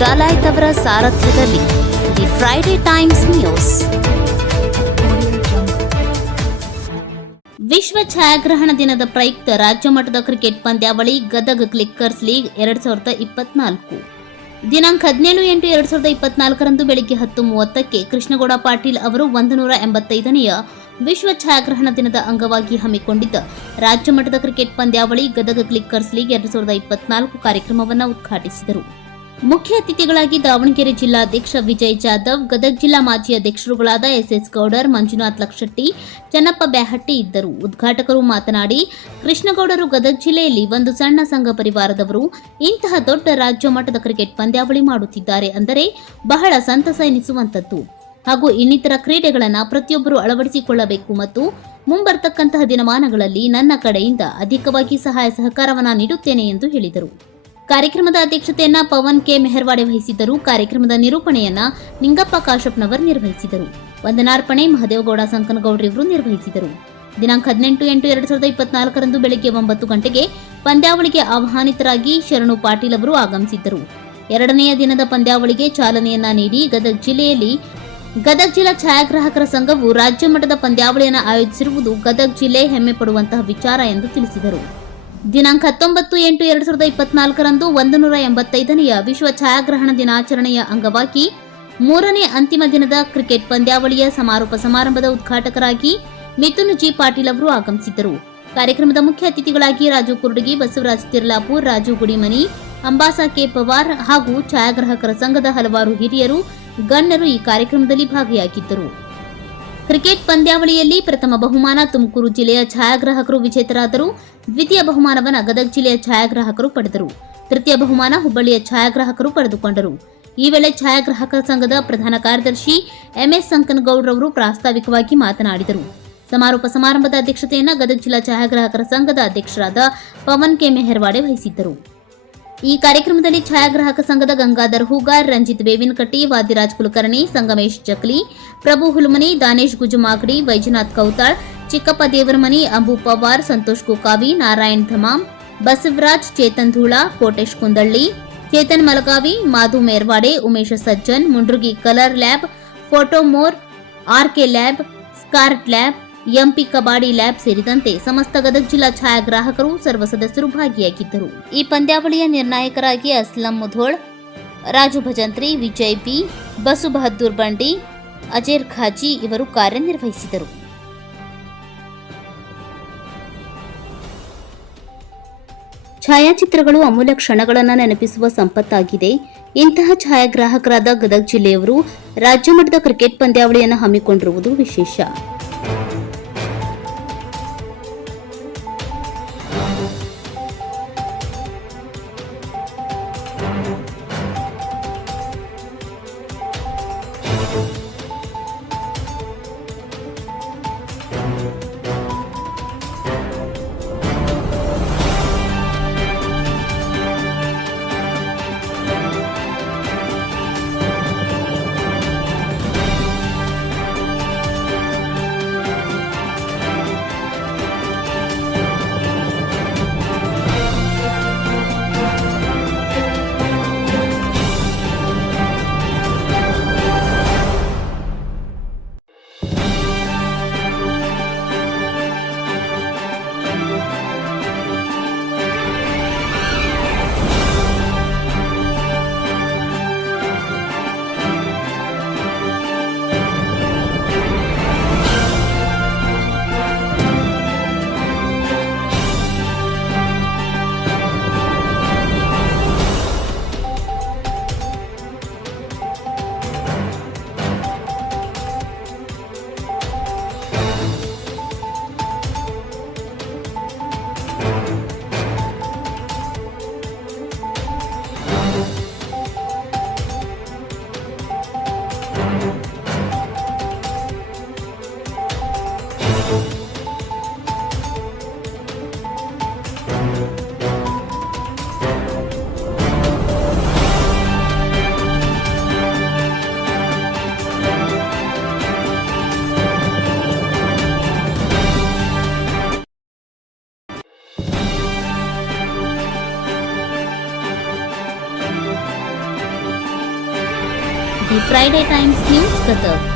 ಡಾಲಾಯ್ತ್ ಅವರ ಸಾರಥ್ಯದಲ್ಲಿ the Friday times news. ವಿಶ್ವ ಛಾಯಾಗ್ರಹಣ ದಿನದ ಪ್ರಯುಕ್ತ ರಾಜ್ಯ ಮಟ್ಟದ ಕ್ರಿಕೆಟ್ ಪಂದ್ಯಾವಳಿ ಗದಗ ಕ್ಲಿಕ್ಕರ್ಸ್ ಲೀಗ್ 2024 ದಿನಾಂಕ 17/8/2024 ಬೆಳಗ್ಗೆ 10:30ಕ್ಕೆ ಕೃಷ್ಣಗೌಡ ಪಾಟೀಲ್ ಅವರು 185ನೆಯ ವಿಶ್ವ ಛಾಯಾಗ್ರಹಣ ದಿನದ ಅಂಗವಾಗಿ ಹಮ್ಮಿಕೊಂಡಿದ್ದ ರಾಜ್ಯ ಮಟ್ಟದ ಕ್ರಿಕೆಟ್ ಪಂದ್ಯಾವಳಿ ಗದಗ ಕ್ಲಿಕ್ಕರ್ಸ್ ಲೀಗ್ 2024 ಕಾರ್ಯಕ್ರಮವನ್ನು ಉದ್ಘಾಟಿಸಿದರು. ಮುಖ್ಯ ಅತಿಥಿಗಳಾಗಿ ದಾವಣಗೆರೆ ಜಿಲ್ಲಾಧ್ಯಕ್ಷ ವಿಜಯ್ ಜಾಧವ್, ಗದಗ ಜಿಲ್ಲಾ ಮಾಜಿ ಅಧ್ಯಕ್ಷರುಗಳಾದ ಎಸ್ ಗೌಡರ್, ಮಂಜುನಾಥ್ ಲಕ್ಷಟ್ಟಿ, ಚನ್ನಪ್ಪ ಬ್ಯಾಹಟ್ಟಿ ಇದ್ದರು. ಉದ್ಘಾಟಕರು ಮಾತನಾಡಿ, ಕೃಷ್ಣಗೌಡರು ಗದಗ ಜಿಲ್ಲೆಯಲ್ಲಿ ಒಂದು ಸಣ್ಣ ಸಂಘ ಪರಿವಾರದವರು ಇಂತಹ ದೊಡ್ಡ ರಾಜ್ಯ ಮಟ್ಟದ ಕ್ರಿಕೆಟ್ ಪಂದ್ಯಾವಳಿ ಮಾಡುತ್ತಿದ್ದಾರೆ ಅಂದರೆ ಬಹಳ ಸಂತಸ ಎನಿಸುವಂತದ್ದು. ಹಾಗೂ ಇನ್ನಿತರ ಕ್ರೀಡೆಗಳನ್ನು ಪ್ರತಿಯೊಬ್ಬರು ಅಳವಡಿಸಿಕೊಳ್ಳಬೇಕು ಮತ್ತು ಮುಂಬರ್ತಕ್ಕಂತಹ ದಿನಮಾನಗಳಲ್ಲಿ ನನ್ನ ಕಡೆಯಿಂದ ಅಧಿಕವಾಗಿ ಸಹಾಯ ಸಹಕಾರವನ್ನು ನೀಡುತ್ತೇನೆ ಎಂದು ಹೇಳಿದರು. ಕಾರ್ಯಕ್ರಮದ ಅಧ್ಯಕ್ಷತೆಯನ್ನ ಪವನ್ ಕೆ ಮೆಹರ್ವಾಡೆ ವಹಿಸಿದ್ದರು. ಕಾರ್ಯಕ್ರಮದ ನಿರೂಪಣೆಯನ್ನ ನಿಂಗಪ್ಪ ಕಾಶಪ್ಪನವರ್ ನಿರ್ವಹಿಸಿದರು. ವಂದನಾರ್ಪಣೆ ಮಹದೇವಗೌಡ ಸಂಕನಗೌಡ್ರಿವರು ನಿರ್ವಹಿಸಿದರು. ದಿನಾಂಕ 18/8/2024 ಬೆಳಗ್ಗೆ 9 ಗಂಟೆಗೆ ಪಂದ್ಯಾವಳಿಗೆ ಆಹ್ವಾನಿತರಾಗಿ ಶರಣು ಪಾಟೀಲ್ ಅವರು ಆಗಮಿಸಿದ್ದರು. ಎರಡನೆಯ ದಿನದ ಪಂದ್ಯಾವಳಿಗೆ ಚಾಲನೆಯನ್ನ ನೀಡಿ ಗದಗ ಜಿಲ್ಲಾ ಛಾಯಾಗ್ರಾಹಕರ ಸಂಘವು ರಾಜ್ಯ ಮಟ್ಟದ ಪಂದ್ಯಾವಳಿಯನ್ನು ಆಯೋಜಿಸಿರುವುದು ಗದಗ ಜಿಲ್ಲೆ ಹೆಮ್ಮೆ ಪಡುವಂತಹ ವಿಚಾರ ಎಂದು ತಿಳಿಸಿದರು. ದಿನಾಂಕ 19/8/2024 185ನೆಯ ವಿಶ್ವ ಛಾಯಾಗ್ರಹಣ ದಿನಾಚರಣೆಯ ಅಂಗವಾಗಿ 3ನೇ ಅಂತಿಮ ದಿನದ ಕ್ರಿಕೆಟ್ ಪಂದ್ಯಾವಳಿಯ ಸಮಾರೋಪ ಸಮಾರಂಭದ ಉದ್ಘಾಟಕರಾಗಿ ಮಿಥುನ್ ಜಿ ಪಾಟೀಲ್ ಅವರು ಆಗಮಿಸಿದ್ದರು. ಕಾರ್ಯಕ್ರಮದ ಮುಖ್ಯ ಅತಿಥಿಗಳಾಗಿ ರಾಜು ಕುರುಡಗಿ, ಬಸವರಾಜ್ ತಿರ್ಲಾಪುರ್, ರಾಜು ಗುಡಿಮನಿ, ಅಂಬಾಸಾ ಕೆ ಪವಾರ್ ಹಾಗೂ ಛಾಯಾಗ್ರಾಹಕರ ಸಂಘದ ಹಲವಾರು ಹಿರಿಯರು ಗಣ್ಯರು ಈ ಕಾರ್ಯಕ್ರಮದಲ್ಲಿ ಭಾಗಿಯಾಗಿದ್ದರು. ಕ್ರಿಕೆಟ್ ಪಂದ್ಯಾವಳಿಯಲ್ಲಿ ಪ್ರಥಮ ಬಹುಮಾನ ತುಮಕೂರು ಜಿಲ್ಲೆಯ ಛಾಯಾಗ್ರಾಹಕರು ವಿಜೇತರಾದರು. ದ್ವಿತೀಯ ಬಹುಮಾನವನ್ನು ಗದಗ ಜಿಲ್ಲೆಯ ಛಾಯಾಗ್ರಾಹಕರು ಪಡೆದರು. ತೃತೀಯ ಬಹುಮಾನ ಹುಬ್ಬಳ್ಳಿಯ ಛಾಯಾಗ್ರಾಹಕರು ಪಡೆದುಕೊಂಡರು. ಈ ವೇಳೆ ಛಾಯಾಗ್ರಾಹಕರ ಸಂಘದ ಪ್ರಧಾನ ಕಾರ್ಯದರ್ಶಿ ಎಂಎಸ್ ಸಂಕನಗೌಡ್ರವರು ಪ್ರಾಸ್ತಾವಿಕವಾಗಿ ಮಾತನಾಡಿದರು. ಸಮಾರೋಪ ಸಮಾರಂಭದ ಅಧ್ಯಕ್ಷತೆಯನ್ನು ಗದಗ ಜಿಲ್ಲಾ ಛಾಯಾಗ್ರಾಹಕರ ಸಂಘದ ಅಧ್ಯಕ್ಷರಾದ ಪವನ್ ಕೆ ಮೆಹರ್ವಾಡೆ ವಹಿಸಿದ್ದರು. ಈ ಕಾರ್ಯಕ್ರಮದಲ್ಲಿ ಛಾಯಾಗ್ರಾಹಕ ಸಂಘದ ಗಂಗಾಧರ್ ಹೂಗಾರ್, ರಂಜಿತ್ ಬೇವಿನಕಟ್ಟಿ, ವಾದಿರಾಜ್ ಕುಲಕರ್ಣಿ, ಸಂಗಮೇಶ್ ಜಕ್ಲಿ, ಪ್ರಭು Hulumani, Danesh ಗುಜುಮಾಗಡಿ, Vaijanath Kautal, Chikkappa Devaramani, Ambu Pawar, Santosh Kukavi, Narayan Dhamam, Basavaraj, Chetan Dhula, Kotesh Kundalli, Chetan Malagavi, Madhu Merwade, Umesha Sajjan, Mundrugi colour lab, photo more, RK lab, ಸ್ಕಾರ್ಟ್ ಲ್ಯಾಬ್, ಎಂಪಿ ಕಬಾಡಿ ಲ್ಯಾಬ್ ಸೇರಿದಂತೆ ಸಮಸ್ತ ಗದಗ ಜಿಲ್ಲಾ ಛಾಯಾಗ್ರಾಹಕರು ಸರ್ವ ಸದಸ್ಯರು ಭಾಗಿಯಾಗಿದ್ದರು. ಈ ಪಂದ್ಯಾವಳಿಯ ನಿರ್ಣಾಯಕರಾಗಿ ಅಸ್ಲಂ ಮುಧೋಳ್, ರಾಜು ಭಜಂತ್ರಿ, ವಿಜಯ್ ಬಿ, ಬಸು ಬಹದ್ದೂರ್ ಬಂಡಿ, ಅಜೇರ್ ಖಾಜಿ ಇವರು ಕಾರ್ಯನಿರ್ವಹಿಸಿದರು. ಛಾಯಾಚಿತ್ರಗಳು ಅಮೂಲ್ಯ ಕ್ಷಣಗಳನ್ನು ನೆನಪಿಸುವ ಸಂಪತ್ತಾಗಿದೆ. ಇಂತಹ ಛಾಯಾಗ್ರಾಹಕರಾದ ಗದಗ ಜಿಲ್ಲೆಯವರು ರಾಜ್ಯ ಮಟ್ಟದ ಕ್ರಿಕೆಟ್ ಪಂದ್ಯಾವಳಿಯನ್ನು ಹಮ್ಮಿಕೊಂಡಿರುವುದು ವಿಶೇಷ. The Friday times news Gadag.